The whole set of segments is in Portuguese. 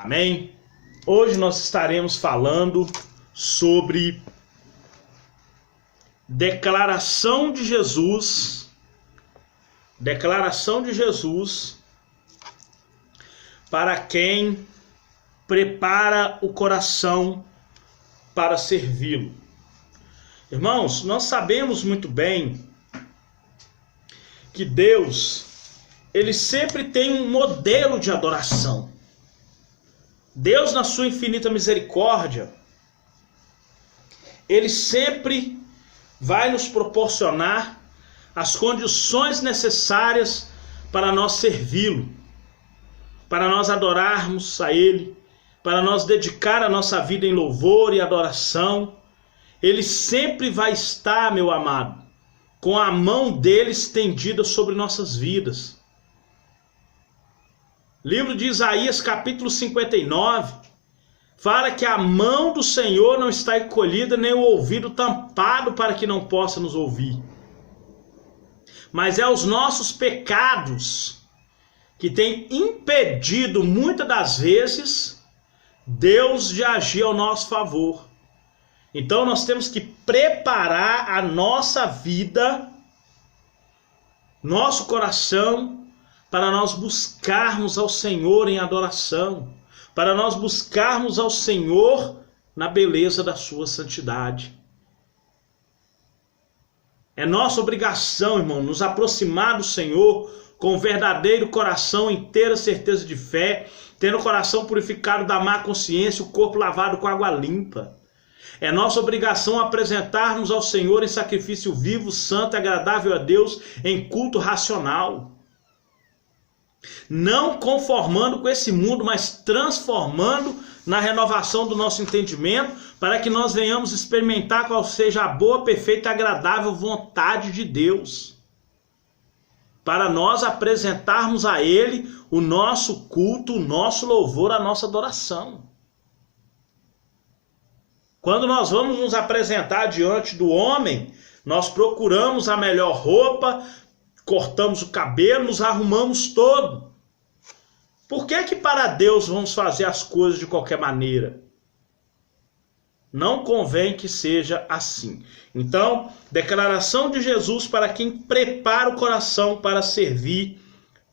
Amém? Hoje nós estaremos falando sobre declaração de Jesus para quem prepara o coração para servi-lo. Irmãos, nós sabemos muito bem que Deus, ele sempre tem um modelo de adoração. Deus, na sua infinita misericórdia, ele sempre vai nos proporcionar as condições necessárias para nós servi-lo, para nós adorarmos a ele, para nós dedicar a nossa vida em louvor e adoração. Ele sempre vai estar, meu amado, com a mão dele estendida sobre nossas vidas. Livro de Isaías, capítulo 59, fala que a mão do Senhor não está encolhida, nem o ouvido tampado para que não possa nos ouvir. Mas é os nossos pecados que têm impedido, muitas das vezes, Deus de agir ao nosso favor. Então nós temos que preparar a nossa vida, nosso coração, para nós buscarmos ao Senhor em adoração, para nós buscarmos ao Senhor na beleza da sua santidade. É nossa obrigação, irmão, nos aproximar do Senhor com verdadeiro coração, inteira certeza de fé, tendo o coração purificado da má consciência, o corpo lavado com água limpa. É nossa obrigação apresentarmos ao Senhor em sacrifício vivo, santo e agradável a Deus, em culto racional. Não conformando com esse mundo, mas transformando na renovação do nosso entendimento, para que nós venhamos experimentar qual seja a boa, perfeita e agradável vontade de Deus. Para nós apresentarmos a Ele o nosso culto, o nosso louvor, a nossa adoração. Quando nós vamos nos apresentar diante do homem, nós procuramos a melhor roupa, cortamos o cabelo, nos arrumamos todo. Por que para Deus vamos fazer as coisas de qualquer maneira? Não convém que seja assim. Então, declaração de Jesus para quem prepara o coração para servir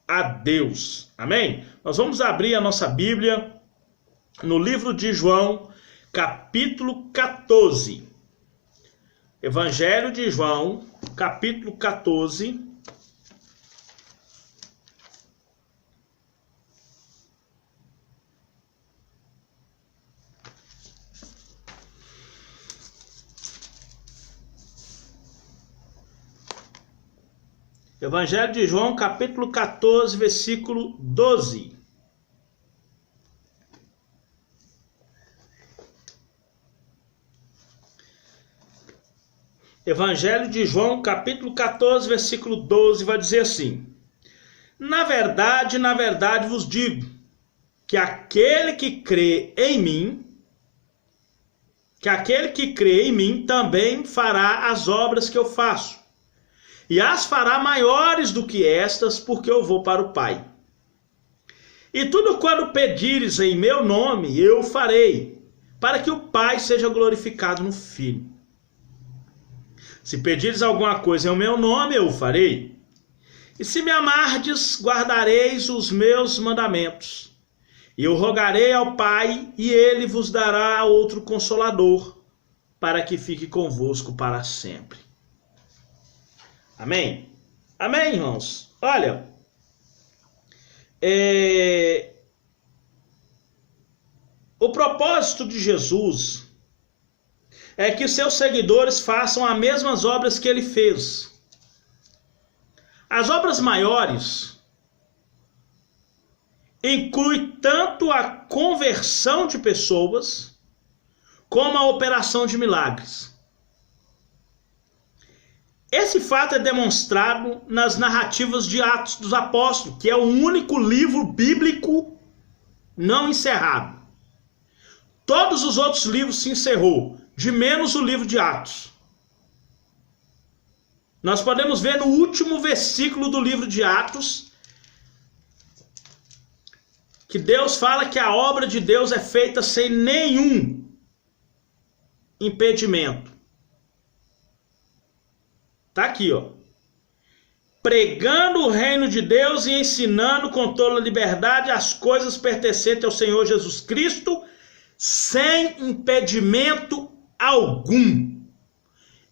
a Deus. Amém? Nós vamos abrir a nossa Bíblia no livro de João, capítulo 14. Evangelho de João, capítulo 14. Evangelho de João, capítulo 14, versículo 12. Evangelho de João, capítulo 14, versículo 12, vai dizer assim: na verdade vos digo, que aquele que crê em mim, também fará as obras que eu faço, e as fará maiores do que estas, porque eu vou para o Pai. E tudo quando pedires em meu nome, eu farei, para que o Pai seja glorificado no Filho. Se pedires alguma coisa em meu nome, eu o farei. E se me amardes, guardareis os meus mandamentos. E eu rogarei ao Pai, e ele vos dará outro Consolador, para que fique convosco para sempre. Amém? Amém, irmãos? Olha, o propósito de Jesus é que seus seguidores façam as mesmas obras que ele fez. As obras maiores incluem tanto a conversão de pessoas como a operação de milagres. Esse fato é demonstrado nas narrativas de Atos dos Apóstolos, que é o único livro bíblico não encerrado. Todos os outros livros se encerrou, de menos o livro de Atos. Nós podemos ver no último versículo do livro de Atos que Deus fala que a obra de Deus é feita sem nenhum impedimento. Tá aqui, ó. Pregando o reino de Deus e ensinando com toda liberdade as coisas pertencentes ao Senhor Jesus Cristo, sem impedimento algum.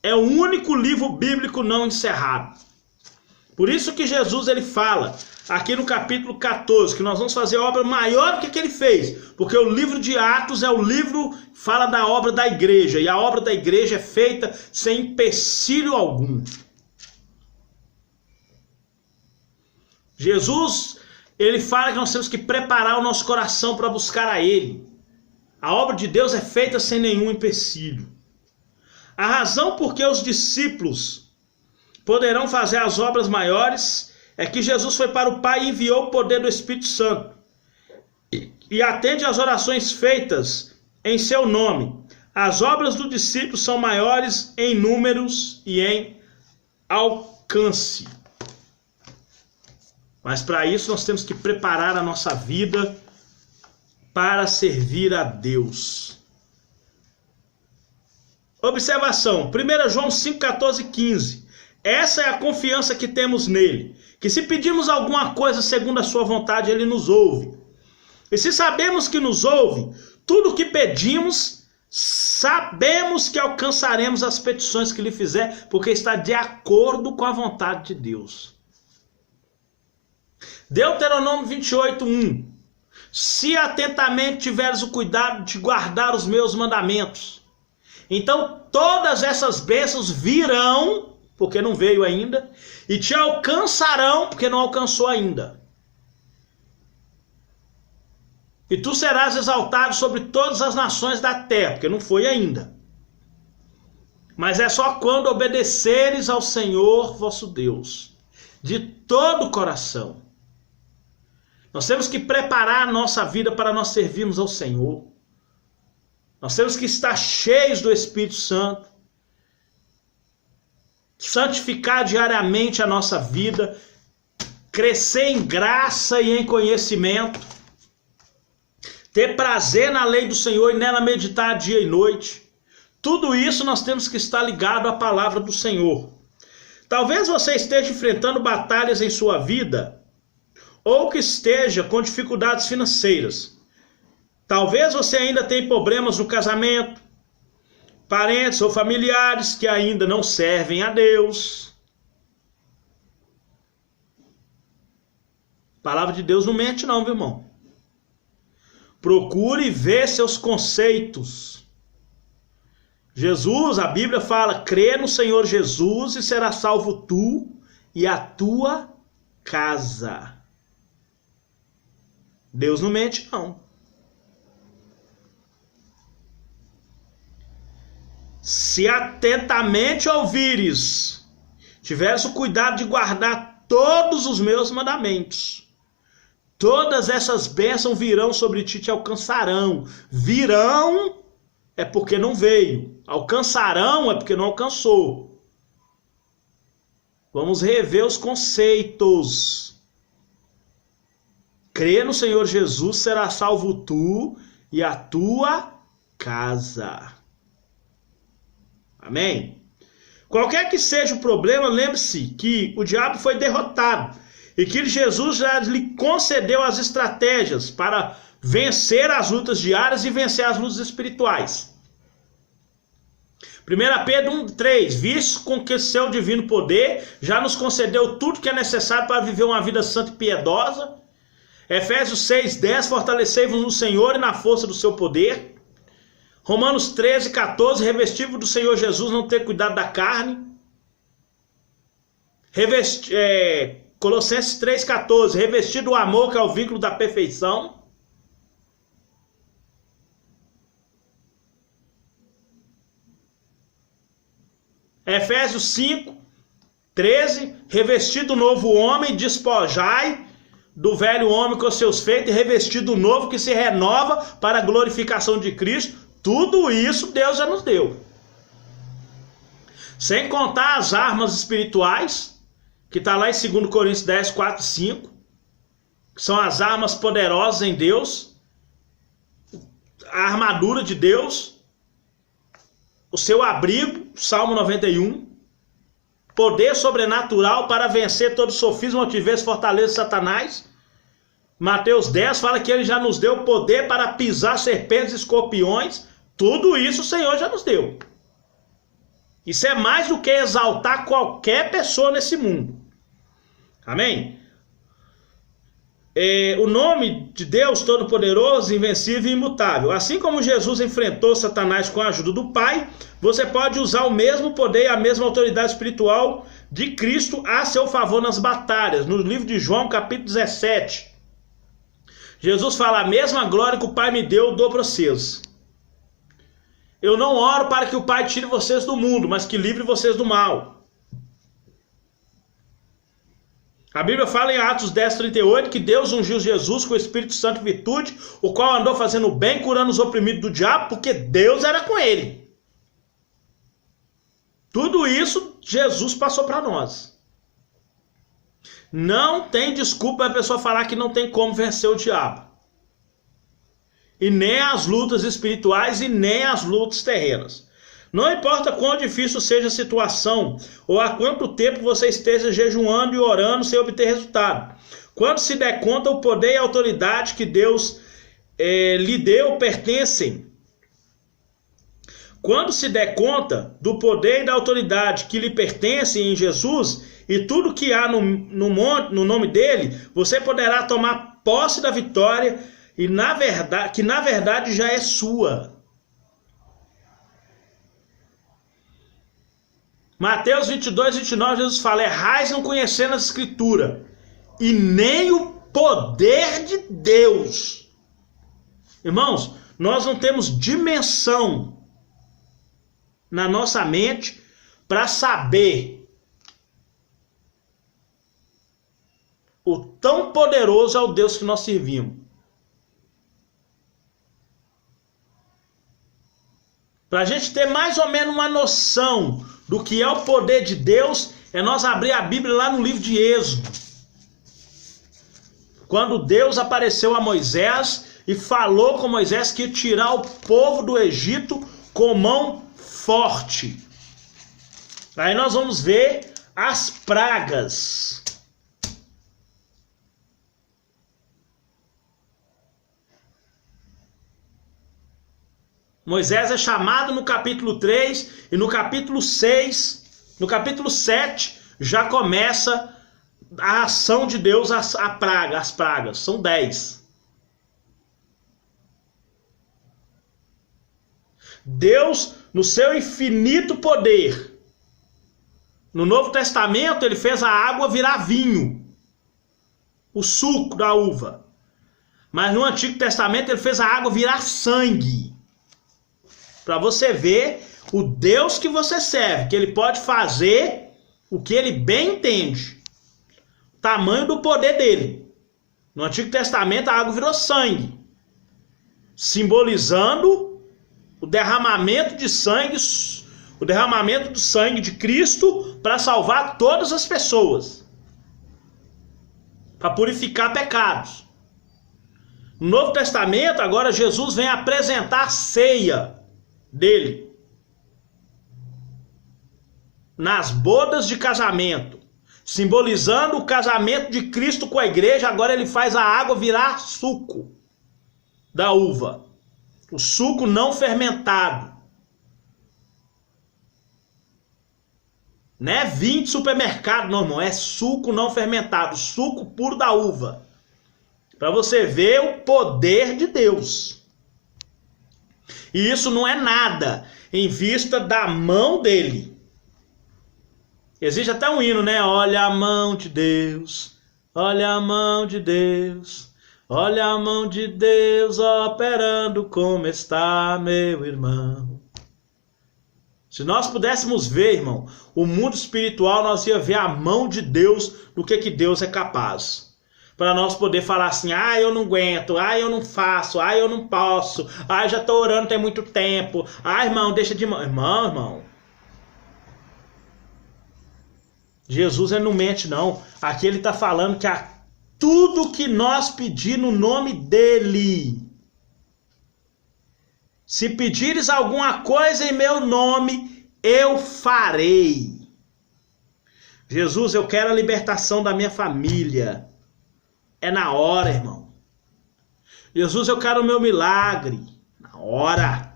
É o único livro bíblico não encerrado. Por isso que Jesus ele fala aqui no capítulo 14 que nós vamos fazer obra maior do que ele fez, porque o livro de Atos é o livro que fala da obra da igreja, e a obra da igreja é feita sem empecilho algum. Jesus, ele fala que nós temos que preparar o nosso coração para buscar a ele. A obra de Deus é feita sem nenhum empecilho. A razão por que os discípulos poderão fazer as obras maiores é que Jesus foi para o Pai e enviou o poder do Espírito Santo. E atende às orações feitas em seu nome. As obras do discípulo são maiores em números e em alcance. Mas para isso nós temos que preparar a nossa vida para servir a Deus. Observação, 1 João 5, 14 e 15. Essa é a confiança que temos nele, que se pedimos alguma coisa segundo a sua vontade, ele nos ouve. E se sabemos que nos ouve, tudo o que pedimos, sabemos que alcançaremos as petições que lhe fizer, porque está de acordo com a vontade de Deus. Deuteronômio 28, 1. Se atentamente tiveres o cuidado de guardar os meus mandamentos, então todas essas bênçãos virão, porque não veio ainda, e te alcançarão, porque não alcançou ainda. E tu serás exaltado sobre todas as nações da terra, porque não foi ainda. Mas é só quando obedeceres ao Senhor vosso Deus, de todo o coração. Nós temos que preparar a nossa vida para nós servirmos ao Senhor. Nós temos que estar cheios do Espírito Santo. Santificar diariamente a nossa vida. Crescer em graça e em conhecimento. Ter prazer na lei do Senhor e nela meditar dia e noite. Tudo isso nós temos que estar ligado à palavra do Senhor. Talvez você esteja enfrentando batalhas em sua vida, ou que esteja com dificuldades financeiras. Talvez você ainda tenha problemas no casamento, parentes ou familiares que ainda não servem a Deus. A palavra de Deus não mente não, meu irmão. Procure ver seus conceitos. Jesus, a Bíblia fala, crê no Senhor Jesus e será salvo tu e a tua casa. Deus não mente, não. Se atentamente ouvires, tiveres o cuidado de guardar todos os meus mandamentos, todas essas bênçãos virão sobre ti e te alcançarão. Virão é porque não veio. Alcançarão é porque não alcançou. Vamos rever os conceitos. Crê no Senhor Jesus, será salvo tu e a tua casa. Amém? Qualquer que seja o problema, lembre-se que o diabo foi derrotado e que Jesus já lhe concedeu as estratégias para vencer as lutas diárias e vencer as lutas espirituais. 1 Pedro 1,3, visto com que seu divino poder já nos concedeu tudo que é necessário para viver uma vida santa e piedosa. Efésios 6,10, fortalecei-vos no Senhor e na força do seu poder. Romanos 13,14, revestível do Senhor Jesus, não ter cuidado da carne. Colossenses 3,14, revestir do amor, que é o vínculo da perfeição. Efésios 5,13, revestir do novo homem, despojai do velho homem com seus feitos e revestir do novo que se renova para a glorificação de Cristo. Tudo isso Deus já nos deu. Sem contar as armas espirituais, que está lá em 2 Coríntios 10, 4 e 5. são as armas poderosas em Deus, a armadura de Deus, o seu abrigo, Salmo 91, poder sobrenatural para vencer todo sofisma, altivez, fortaleza, Satanás. Mateus 10 fala que ele já nos deu poder para pisar serpentes e escorpiões. Tudo isso o Senhor já nos deu. Isso é mais do que exaltar qualquer pessoa nesse mundo. Amém? O nome de Deus Todo-Poderoso, Invencível e Imutável. Assim como Jesus enfrentou Satanás com a ajuda do Pai, você pode usar o mesmo poder e a mesma autoridade espiritual de Cristo a seu favor nas batalhas. No livro de João, capítulo 17, Jesus fala: a mesma glória que o Pai me deu, eu dou para vocês. Eu não oro para que o Pai tire vocês do mundo, mas que livre vocês do mal. A Bíblia fala em Atos 10:38 que Deus ungiu Jesus com o Espírito Santo e virtude, o qual andou fazendo bem, curando os oprimidos do diabo, porque Deus era com ele. Tudo isso Jesus passou para nós. Não tem desculpa a pessoa falar que não tem como vencer o diabo. E nem as lutas espirituais e nem as lutas terrenas. Não importa quão difícil seja a situação, ou há quanto tempo você esteja jejuando e orando sem obter resultado. Quando se der conta, o poder e a autoridade que Deus lhe deu pertencem. Quando se der conta do poder e da autoridade que lhe pertencem em Jesus, e tudo que há no nome dele, você poderá tomar posse da vitória, e que na verdade já é sua. Mateus 22:29, Jesus fala: errais não conhecendo as escrituras, e nem o poder de Deus. Irmãos, nós não temos dimensão na nossa mente para saber o tão poderoso é o Deus que nós servimos. Para a gente ter mais ou menos uma noção do que é o poder de Deus, é nós abrir a Bíblia lá no livro de Êxodo. Quando Deus apareceu a Moisés e falou com Moisés que ia tirar o povo do Egito com mão forte. Aí nós vamos ver as pragas. Moisés é chamado no capítulo 3 e no capítulo 6, no capítulo 7, já começa a ação de Deus, as pragas, são 10. Deus, no seu infinito poder, no Novo Testamento, ele fez a água virar vinho, o suco da uva. Mas no Antigo Testamento, ele fez a água virar sangue. Para você ver o Deus que você serve, que ele pode fazer o que ele bem entende. O tamanho do poder dele. No Antigo Testamento a água virou sangue, simbolizando o derramamento de sangue, o derramamento do sangue de Cristo para salvar todas as pessoas, para purificar pecados. No Novo Testamento, agora Jesus vem apresentar a ceia dele nas bodas de casamento, simbolizando o casamento de Cristo com a igreja. Agora ele faz a água virar suco da uva, o suco não fermentado, não é vinho de supermercado, não, irmão, é suco não fermentado, suco puro da uva, para você ver o poder de Deus. E isso não é nada em vista da mão dele. Existe até um hino, né? Olha a mão de Deus, olha a mão de Deus, olha a mão de Deus operando como está, meu irmão. Se nós pudéssemos ver, irmão, o mundo espiritual, nós ia ver a mão de Deus do que Deus é capaz. Para nós poder falar assim: ah, eu não aguento, ah, eu não faço, ah, eu não posso, ah, já estou orando tem muito tempo, ah, irmão, deixa de... Irmão. Jesus não mente não. Aqui ele está falando que tudo que nós pedir no nome dele. Se pedires alguma coisa em meu nome, eu farei. Jesus, eu quero a libertação da minha família. É na hora, irmão. Jesus, eu quero o meu milagre. Na hora.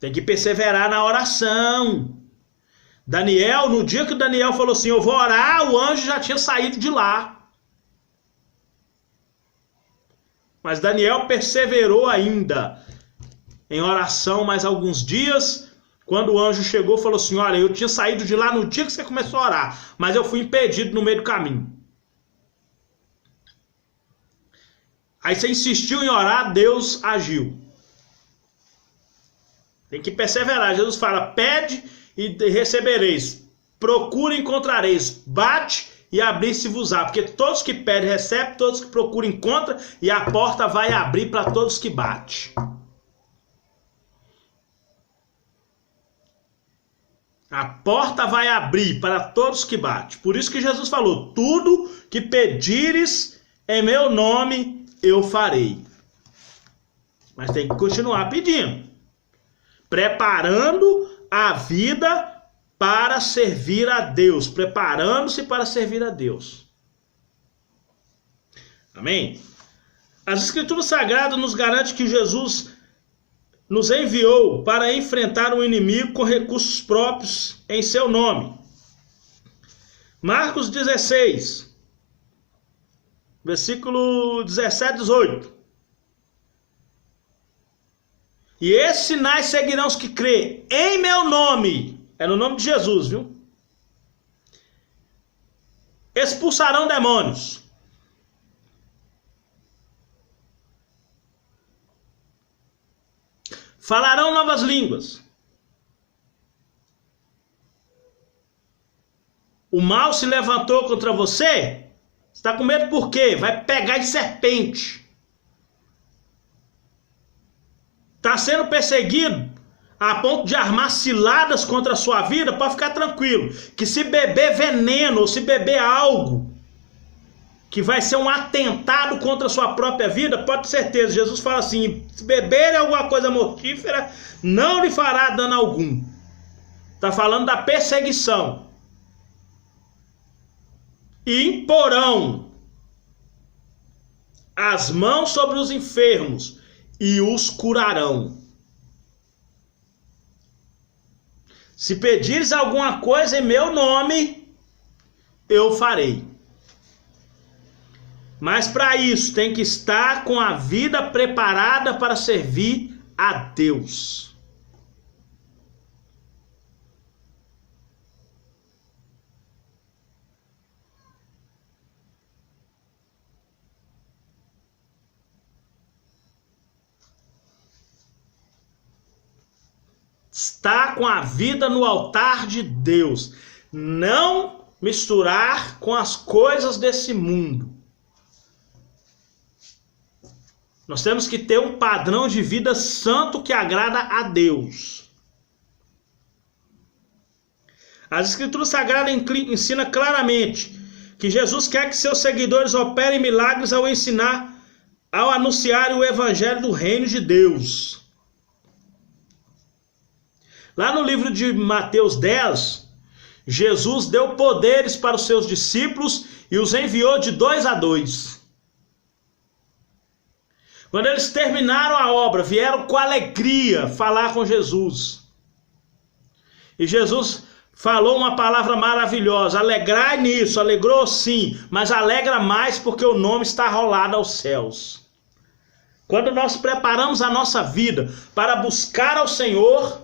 Tem que perseverar na oração. Daniel, no dia que o Daniel falou assim, eu vou orar, o anjo já tinha saído de lá. Mas Daniel perseverou ainda em oração mais alguns dias. Quando o anjo chegou, falou assim, olha, eu tinha saído de lá no dia que você começou a orar, mas eu fui impedido no meio do caminho. Aí você insistiu em orar, Deus agiu. Tem que perseverar. Jesus fala, pede e recebereis. Procure e encontrareis. Bate e abrir-se-vos-á. Porque todos que pedem, recebem. Todos que procuram, encontram. E a porta vai abrir para todos que batem. A porta vai abrir para todos que batem. Por isso que Jesus falou, tudo que pedires em meu nome, eu farei. Mas tem que continuar pedindo. Preparando a vida para servir a Deus. Preparando-se para servir a Deus. Amém? As Escrituras Sagradas nos garantem que Jesus nos enviou para enfrentar o inimigo com recursos próprios em seu nome. Marcos 16, versículo 17 e 18. E esses sinais seguirão os que crêem em meu nome. É no nome de Jesus, viu? Expulsarão demônios. Falarão novas línguas. O mal se levantou contra você? Você está com medo por quê? Vai pegar de serpente. Está sendo perseguido a ponto de armar ciladas contra a sua vida? Pode ficar tranquilo. Que se beber veneno ou se beber algo que vai ser um atentado contra a sua própria vida, pode ter certeza. Jesus fala assim, se beber alguma coisa mortífera, não lhe fará dano algum. Está falando da perseguição. E imporão as mãos sobre os enfermos e os curarão. Se pedires alguma coisa em meu nome, eu farei. Mas para isso tem que estar com a vida preparada para servir a Deus. Estar com a vida no altar de Deus. Não misturar com as coisas desse mundo. Nós temos que ter um padrão de vida santo que agrada a Deus. As Escrituras Sagradas ensinam claramente que Jesus quer que seus seguidores operem milagres ao anunciarem o evangelho do reino de Deus. Lá no livro de Mateus 10, Jesus deu poderes para os seus discípulos e os enviou de 2 a 2. Quando eles terminaram a obra, vieram com alegria falar com Jesus. E Jesus falou uma palavra maravilhosa. Alegrai nisso, alegrou sim, mas alegra mais porque o nome está rolado aos céus. Quando nós preparamos a nossa vida para buscar ao Senhor,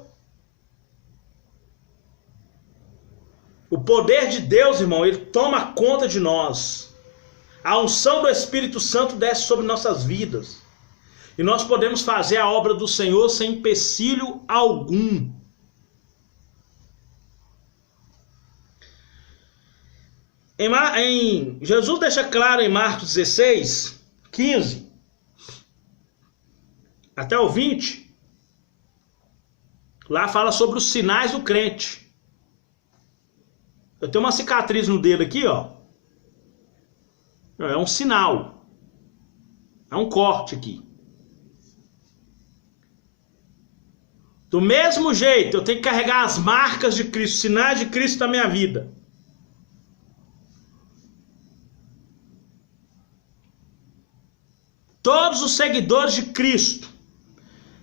o poder de Deus, irmão, ele toma conta de nós. A unção do Espírito Santo desce sobre nossas vidas. E nós podemos fazer a obra do Senhor sem empecilho algum. Jesus deixa claro em Marcos 16, 15, até o 20. Lá fala sobre os sinais do crente. Eu tenho uma cicatriz no dedo aqui, ó. É um sinal. É um corte aqui. Do mesmo jeito, eu tenho que carregar as marcas de Cristo, sinais de Cristo na minha vida. Todos os seguidores de Cristo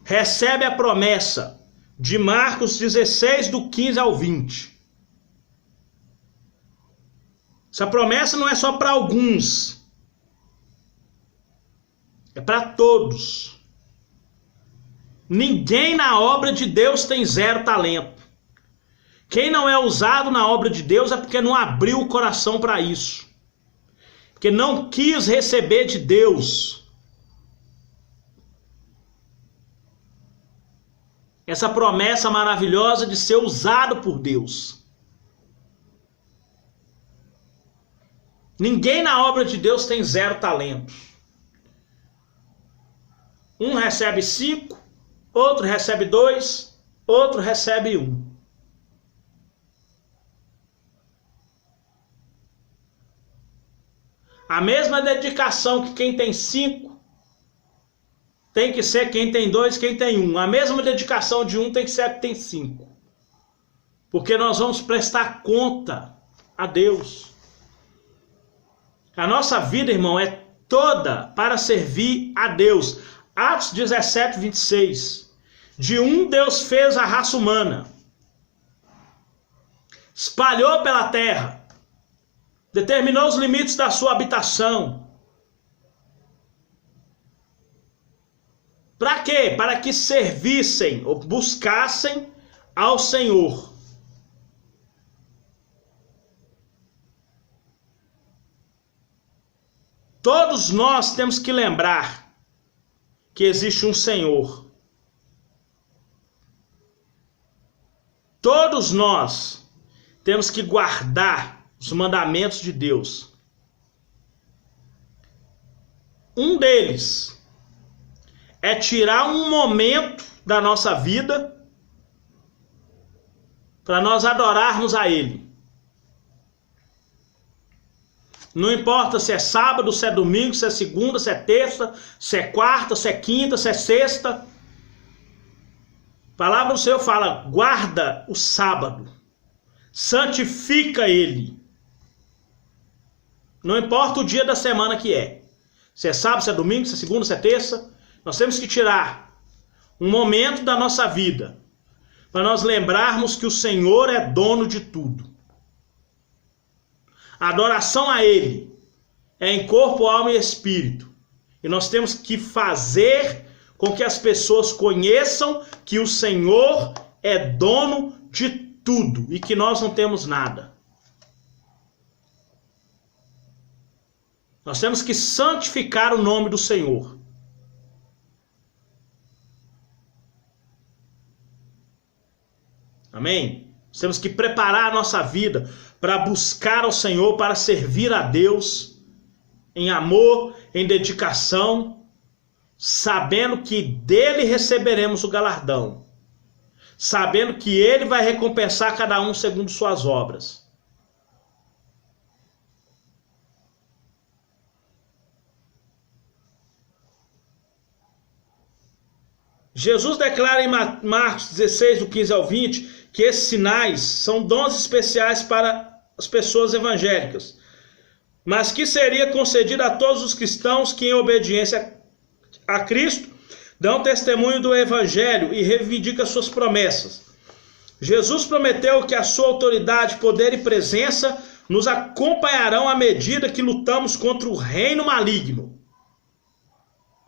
recebem a promessa de Marcos 16, do 15 ao 20. Essa promessa não é só para alguns, é para todos. Ninguém na obra de Deus tem 0 talento. Quem não é usado na obra de Deus é porque não abriu o coração para isso. Porque não quis receber de Deus essa promessa maravilhosa de ser usado por Deus. Ninguém na obra de Deus tem 0 talento. Um recebe 5, outro recebe 2, outro recebe 1. A mesma dedicação que quem tem 5 tem que ser quem tem 2, quem tem 1. A mesma dedicação de 1 tem que ser a que tem 5. Porque nós vamos prestar conta a Deus. A nossa vida, irmão, é toda para servir a Deus. Atos 17, 26. De um Deus fez a raça humana, espalhou pela terra, determinou os limites da sua habitação. Para quê? Para que servissem ou buscassem ao Senhor. Todos nós temos que lembrar que existe um Senhor. Todos nós temos que guardar os mandamentos de Deus. Um deles é tirar um momento da nossa vida para nós adorarmos a Ele. Não importa se é sábado, se é domingo, se é segunda, se é terça, se é quarta, se é quinta, se é sexta. A palavra do Senhor fala: guarda o sábado, santifica ele. Não importa o dia da semana que é. Se é sábado, se é domingo, se é segunda, se é terça. Nós temos que tirar um momento da nossa vida para nós lembrarmos que o Senhor é dono de tudo. A adoração a Ele é em corpo, alma e espírito. E nós temos que fazer com que as pessoas conheçam que o Senhor é dono de tudo e que nós não temos nada. Nós temos que santificar o nome do Senhor. Amém? Nós temos que preparar a nossa vida para buscar ao Senhor, para servir a Deus em amor, em dedicação, sabendo que dele receberemos o galardão, sabendo que ele vai recompensar cada um segundo suas obras. Jesus declara em Marcos 16, do 15 ao 20, que esses sinais são dons especiais para as pessoas evangélicas, mas que seria concedido a todos os cristãos que, em obediência a Cristo, dão testemunho do Evangelho e reivindicam suas promessas. Jesus prometeu que a sua autoridade, poder e presença nos acompanharão à medida que lutamos contra o reino maligno,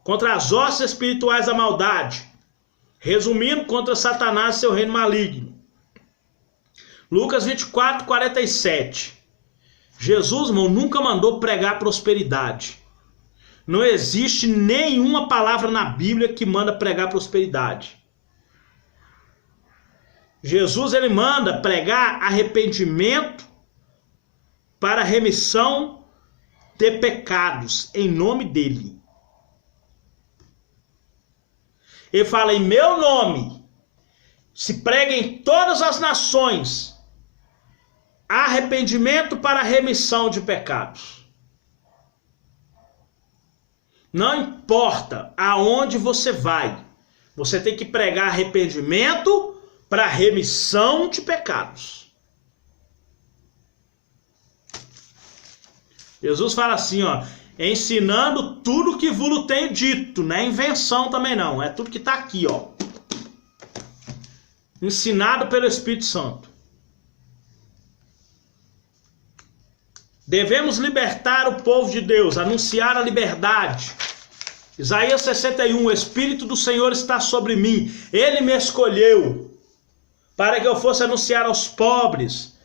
contra as hostes espirituais da maldade, resumindo, contra Satanás e seu reino maligno. Lucas 24, 47. Jesus, irmão, nunca mandou pregar prosperidade. Não existe nenhuma palavra na Bíblia que manda pregar prosperidade. Jesus, ele manda pregar arrependimento para remissão de pecados, em nome dele. Ele fala: em meu nome se prega em todas as nações arrependimento para remissão de pecados. Não importa aonde você vai, você tem que pregar arrependimento para remissão de pecados. Jesus fala assim, ó, ensinando tudo que vos tenho dito, não é invenção também não, é tudo que está aqui, ó. Ensinado pelo Espírito Santo. Devemos libertar o povo de Deus, anunciar a liberdade. Isaías 61, o Espírito do Senhor está sobre mim, Ele me escolheu para que eu fosse anunciar aos pobres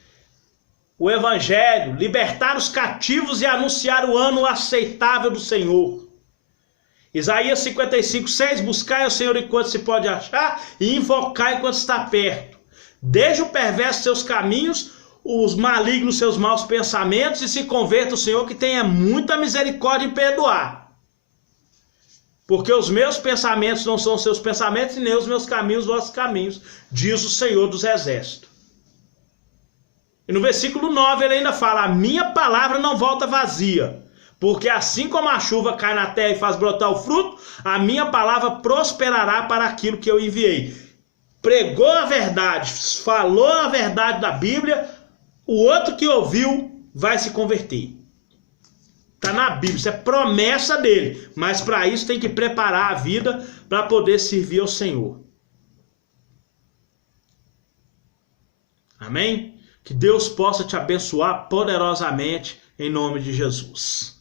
o Evangelho, libertar os cativos e anunciar o ano aceitável do Senhor. Isaías 55, 6, buscai ao Senhor enquanto se pode achar e invocai enquanto está perto. Deixe o perverso seus caminhos, os malignos seus maus pensamentos e se converta ao Senhor que tenha muita misericórdia em perdoar. Porque os meus pensamentos não são os seus pensamentos e nem os meus caminhos os vossos caminhos, diz o Senhor dos Exércitos. E no versículo 9 ele ainda fala, a minha palavra não volta vazia, porque assim como a chuva cai na terra e faz brotar o fruto, a minha palavra prosperará para aquilo que eu enviei. Pregou a verdade, falou a verdade da Bíblia, o outro que ouviu vai se converter. Está na Bíblia, isso é promessa dele, mas para isso tem que preparar a vida para poder servir ao Senhor. Amém? Que Deus possa te abençoar poderosamente em nome de Jesus.